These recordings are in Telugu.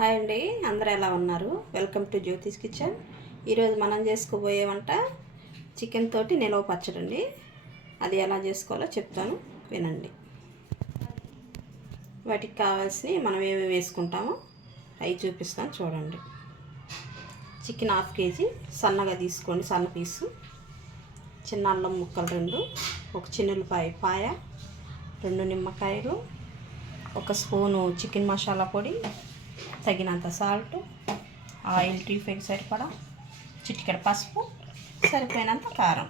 హాయ్ అండి అందరూ ఎలా ఉన్నారు? వెల్కమ్ టు జ్యోతిష్ కిచెన్ ఈరోజు మనం చేసుకోబోయే వంట చికెన్ తోటి నిలవ పచ్చడి అండి. అది ఎలా చేసుకోవాలో చెప్తాను వినండి. వాటికి కావాల్సి మనం ఏమేమి వేసుకుంటామో అవి చూపిస్తాను చూడండి. చికెన్ హాఫ్ కేజీ సన్నగా తీసుకోండి సన్న పీసు. చిన్న అల్లం ముక్కలు రెండు ఒక చిన్నులపాయ పాయ రెండు నిమ్మకాయలు ఒక స్పూను చికెన్ మసాలా పొడి తగినంత సాల్ట్ ఆయిల్ టీ సరిపడా చిటికెడ పసుపు సరిపోయినంత కారం.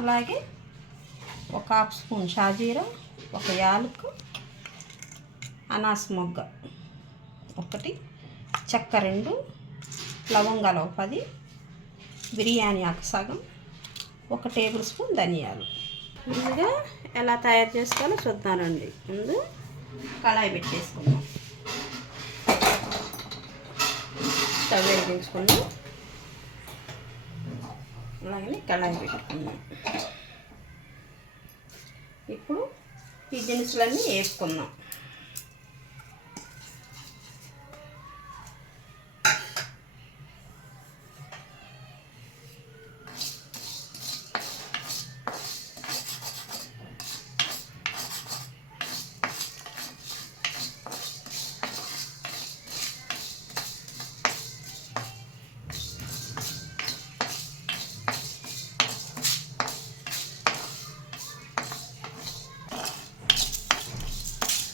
అలాగే ఒక హాఫ్ స్పూన్ షాజీరా ఒక యాలకు అనాస్ మొగ్గ. ఒకటి చెక్క రెండు లవంగాలు ఒక పది బిర్యానీ ఆకు సగం ఒక టేబుల్ స్పూన్ ధనియాలు. ముందుగా ఎలా తయారు చేసుకోవాలో చూద్దానండి ముందు కళాయి పెట్టేసుకుందాం. స్టవ్ వెలిగించుకుని అలాగే కళాయి పెట్టుకుందాం ఇప్పుడు ఈ దినుసులన్నీ వేసుకుందాం.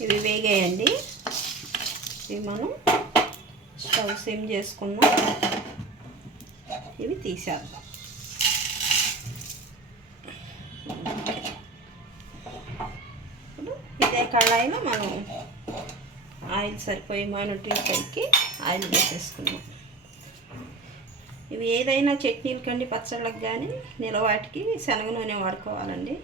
ఇవి వేగాయండి. ఇవి మనం స్టవ్ సిమ్ చేసుకున్నాం. ఇవి తీసేద్దాం. ఇప్పుడు ఇదే కళాయిలో మనం ఆయిల్ సరిపోయి మన పైకి ఆయిల్ వేసేసుకున్నాం. ఇవి ఏదైనా చట్నీలకండి పచ్చళ్ళకి కానీ నిలవాటికి శనగ నూనె వాడుకోవాలండి.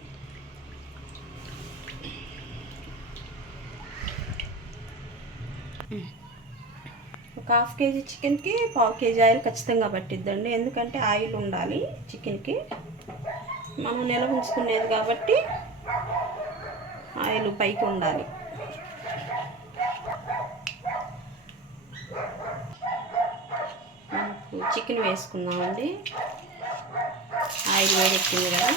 ఒక హాఫ్ కేజీ చికెన్కి పావు కేజీ ఆయిల్ ఖచ్చితంగా పట్టిద్దండి. ఎందుకంటే ఆయిల్ ఉండాలి చికెన్కి. మనం నిల్వ ఉంచుకునేది కాబట్టి ఆయిల్ పైకి ఉండాలి. చికెన్ వేసుకుందామండి. ఆయిల్ వేడెక్కింది కదా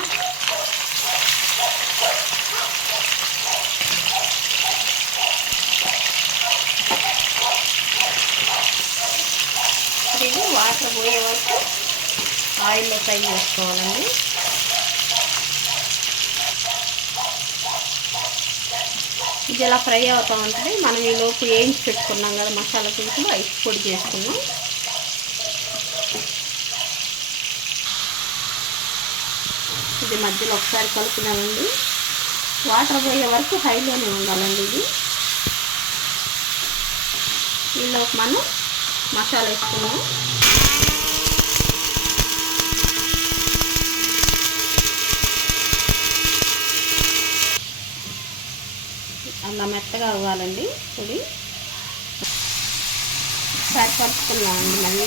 ఇది వాటర్ పోయే వరకు ఆయిల్లో ఫ్రై చేసుకోవాలండి. ఇది ఇలా ఫ్రై అవుతా ఉంటుంది మనం ఈ లోపు వేయించి పెట్టుకున్నాం కదా మసాలా పులుసులు ఐస్ పొడి చేసుకున్నాం. ఇది మధ్యలో ఒకసారి కలుపుదామండి. వాటర్ పోయే వరకు హైలోనే ఉండాలండి ఇది. ఈలోపు మనం మసాలా వేసుకున్నాం. అలా మెత్తగా అవ్వాలండి. పొడి. ఒకసారి కలుపుకున్నామండి మళ్ళీ.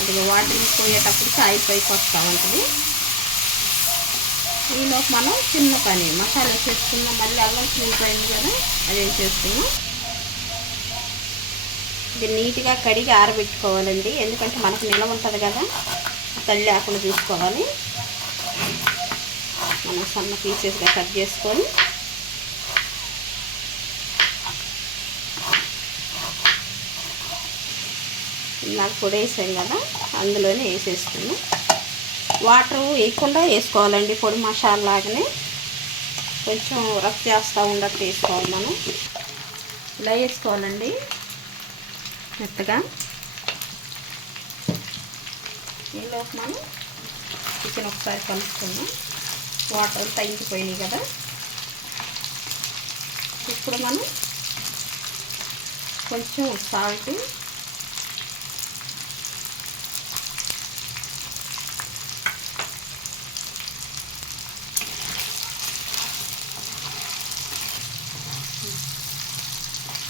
అది వాటర్ పోయేటప్పుడు ఆయిల్ పైకి వస్తూ ఉంటుంది. ఈలోపు మనం చిన్న పని మసాలా వేసేసుకున్నాం మళ్ళీ అల్లం చిన్నపోయింది కదా అది వేసేసుకున్నాం ఇది నీట్గా కడిగి ఆరబెట్టుకోవాలండి. ఎందుకంటే మనకు నిలవ ఉంటుంది కదా తల్లి లేకుండా చూసుకోవాలి మనం సన్న పీసెస్గా కట్ చేసుకొని నాకు పొడి వేసాం కదా అందులోనే వేసేసుకున్నాం వాటర్ వేయకుండా వేసుకోవాలండి పొడి మసాలా లాగానే. కొంచెం రఫ్ చేస్తూ ఉండట్టు వేసుకోవాలి మనం. ఇలా వేసుకోవాలండి మెత్తగా. ఈలోపు మనం చికెన్ ఒకసారి కలుపుకుందాం. వాటర్ తగ్గిపోయినాయి కదా. ఇప్పుడు మనం కొంచెం సాల్ట్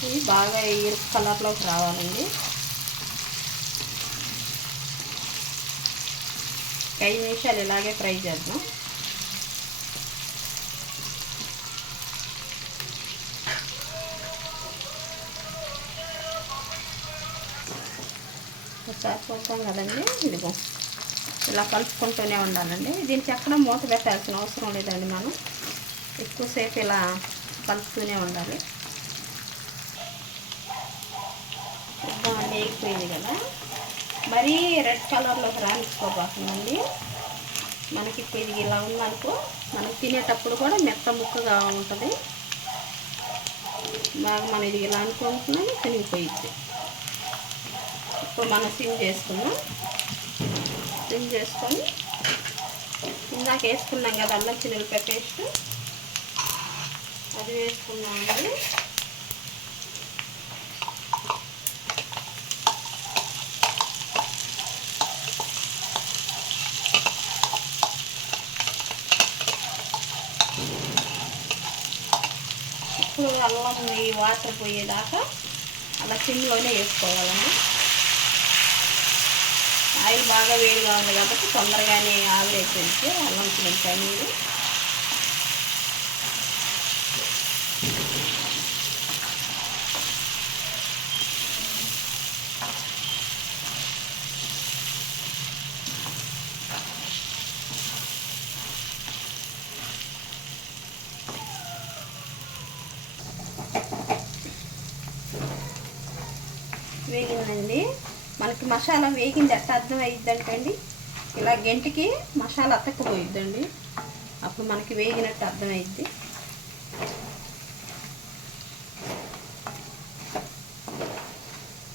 ఇవి బాగా ఎరుపు కలర్లోకి రావాలండి. ఐదు నిమిషాలు ఇలాగే ఫ్రై చేద్దాం. ఒకసారి చూద్దాం కదండి. ఇదిగో ఇలా కలుపుకుంటూనే ఉండాలండి. దీనికి ఎక్కడ మూత పెట్టాల్సిన అవసరం లేదండి మనం. ఎక్కువసేపు ఇలా కలుపుతూనే ఉండాలి. చూద్దామండి కదా. మరీ రెడ్ కలర్లోకి రానిచ్చుకోబోతుందండి మనకి ఇప్పుడు ఇది ఇలా ఉందనుకో మనం తినేటప్పుడు కూడా మెత్త ముక్కగా ఉంటుంది. బాగా మనం ఇది ఇలా అనుకుంటున్నాం తినిగిపోయిద్ది. ఇప్పుడు మనం సిమ్ చేసుకున్నాం సిమ్ చేసుకొని ఇందాక వేసుకున్నాం కదా అల్లం చిన్నపై పేస్ట్. అది వేసుకున్నామండి ఇప్పుడు అల్లం ఈ వాటర్ పోయేదాకా అలా సిమ్లోనే వేసుకోవాలండి ఆయిల్ బాగా వేడిగా ఉంది కాబట్టి తొందరగానే ఆవిరేసేసి అల్లం చిన్నకాయ మసాలా వేగింది ఎట్ట అర్థం అయ్యిద్దంటండి ఇలా గెంటికి మసాలా అతకపోయిద్దండి అప్పుడు మనకి వేగినట్టు అర్థమైద్ది.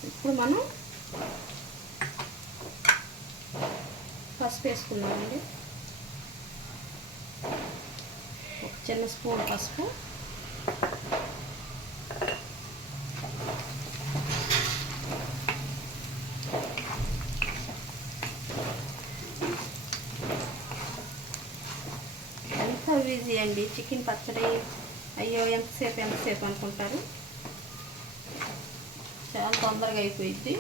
ఇప్పుడు మనం పసుపు వేసుకున్నామండి ఒక చిన్న స్పూన్ పసుపు ఎంత ఈజీ అండి. చికెన్ పచ్చడి. అయ్యో ఎంతసేపు ఎంతసేపు అనుకుంటారు? చాలా తొందరగా అయిపోయింది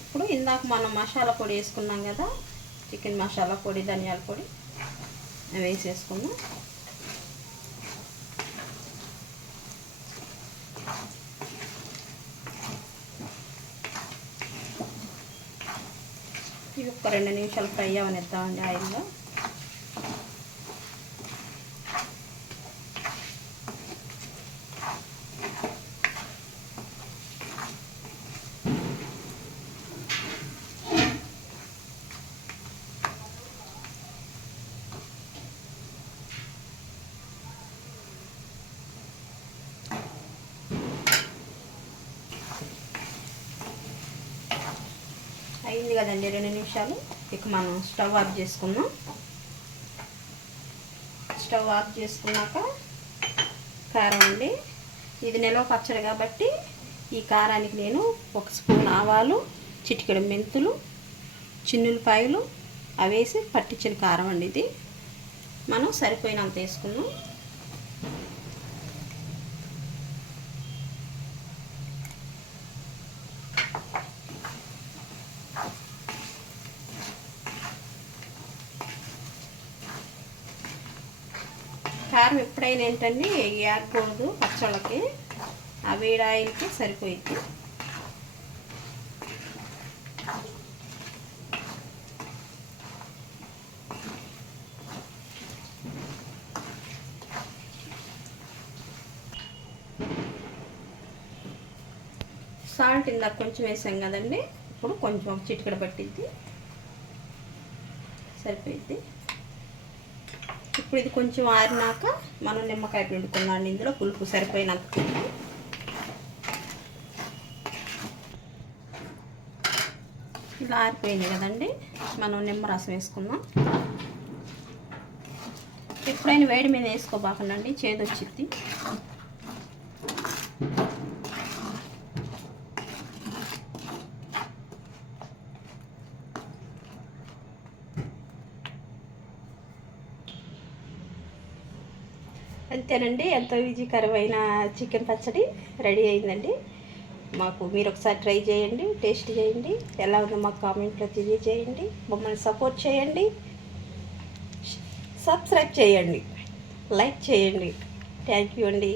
ఇప్పుడు ఇందాక మనం మసాలా పొడి వేసుకున్నాం కదా చికెన్ మసాలా పొడి ధనియాల పొడి వేసేసుకున్నాం ఒక రెండు నిమిషాలు ఫ్రై అవనిద్దామండి ఆయిల్లో. అయింది కదండి రెండు నిమిషాలు. ఇక మనం స్టవ్ ఆఫ్ చేసుకున్నాం స్టవ్ ఆఫ్ చేసుకున్నాక కారం అండి. ఇది నిల్వ పచ్చడి కాబట్టి ఈ కారానికి నేను ఒక స్పూన్ ఆవాలు చిటికెడు మెంతులు చిన్నులపాయలు అవి వేసి పట్టించిన కారం అండి ఇది. మనం సరిపోయినంత వేసుకున్నాం కారం ఎప్పుడైనా ఏంటండి వేయకూడదు పచ్చళ్ళకి ఆ వేడి ఆయిల్కి సరిపోయింది సాల్ట్ ఇందాక కొంచెం వేసాం కదండి ఇప్పుడు కొంచెం చిటికడ పట్టిద్ది. సరిపోయిద్ది. ఇప్పుడు ఇది కొంచెం ఆరినాక మనం నిమ్మకాయ పిండుకున్నాను. ఇందులో పులుపు సరిపోయినంత పులుపు ఇలా ఆరిపోయింది కదండి. మనం నిమ్మరసం వేసుకుందాం. ఎప్పుడైనా వేడి మీద వేసుకోబాకండి. చేదు వచ్చింది అంతేనండి ఎంతో ఈజీకరమైన చికెన్ పచ్చడి రెడీ అయిందండి. మాకు మీరు ఒకసారి ట్రై చేయండి టేస్ట్ చేయండి ఎలా ఉందో మాకు కామెంట్లో తెలియజేయండి మమ్మల్ని సపోర్ట్ చేయండి సబ్స్క్రైబ్ చేయండి లైక్ చేయండి. థ్యాంక్ యూ అండి.